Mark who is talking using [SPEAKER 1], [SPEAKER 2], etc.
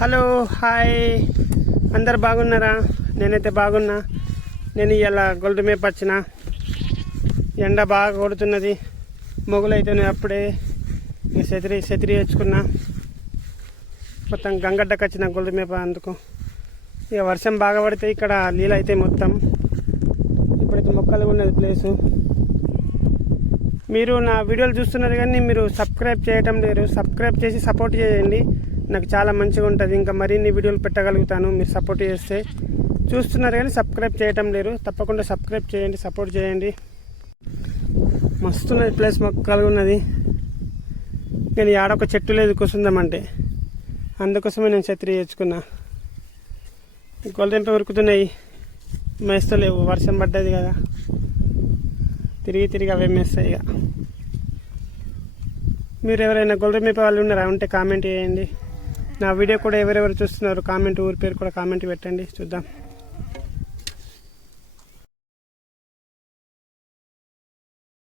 [SPEAKER 1] Hello hi. అందరు బాగున్నారా? నేనైతే బాగున్నా. నేను ఇలా గొల్లు మేపు వచ్చిన. ఎండ బాగా కొడుతున్నది. మొగులైతే నేను అప్పుడే సెతిరి సెతిరి తెచ్చుకున్నా మొత్తం గంగడ్డకు వచ్చిన గొల్లు మేప అందుకు. ఇక వర్షం బాగా పడితే ఇక్కడ నీళ్ళు అయితే మొత్తం. ఇప్పుడైతే మొక్కలు ఉన్నది ప్లేసు మీరు నా వీడియోలు చూస్తున్నారు కానీ మీరు సబ్స్క్రైబ్ చేయటం లేరు సబ్స్క్రైబ్ చేసి సపోర్ట్ చేయండి. నాకు చాలా మంచిగా ఉంటుంది. ఇంకా మరిన్ని వీడియోలు పెట్టగలుగుతాను. మీరు సపోర్ట్ చేస్తే చూస్తున్నారు కానీ సబ్స్క్రైబ్ చేయటం లేరు తప్పకుండా సబ్స్క్రైబ్ చేయండి సపోర్ట్ చేయండి. మస్తున్నది ప్లేస్ మొక్కలు ఉన్నది. కానీ ఆడొక చెట్టు లేదు కూర్చుందామంటే అందుకోసమే నేను ఛత్రి తెచ్చుకున్నా గొల్లెంప ఉరుకుతున్నాయి మేస్తలేవు వర్షం పడ్డది కదా. తిరిగి తిరిగి అవే మేస్తాయి ఇక. మీరు ఎవరైనా గొల్లెంప వాళ్ళు ఉన్నారా? ఉంటే కామెంట్ చేయండి. నా వీడియో కూడా ఎవరెవరు చూస్తున్నారు కామెంట్ ఊరి పేరు కూడా కామెంట్ పెట్టండి. చూద్దాం.